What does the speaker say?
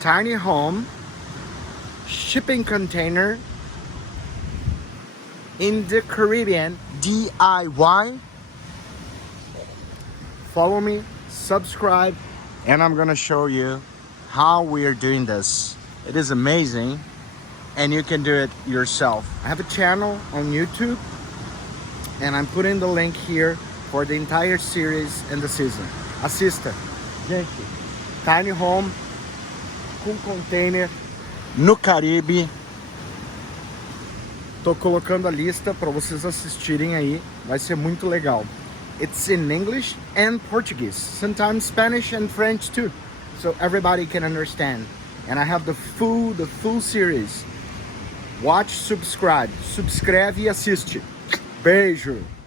tiny home, shipping container in the Caribbean, DIY. Follow me, subscribe, and I'm gonna show you how we are doing this. It is amazing, and you can do it yourself. I have a channel on YouTube, and I'm putting the link here for the entire series and the season. Assista. Gente, tiny home com container no Caribe. Tô colocando a lista para vocês assistirem aí. Vai ser muito legal. It's in English and Portuguese. Sometimes Spanish and French too. So everybody can understand. And I have the full series. Watch, subscribe. Subscreve e assiste. Beijo.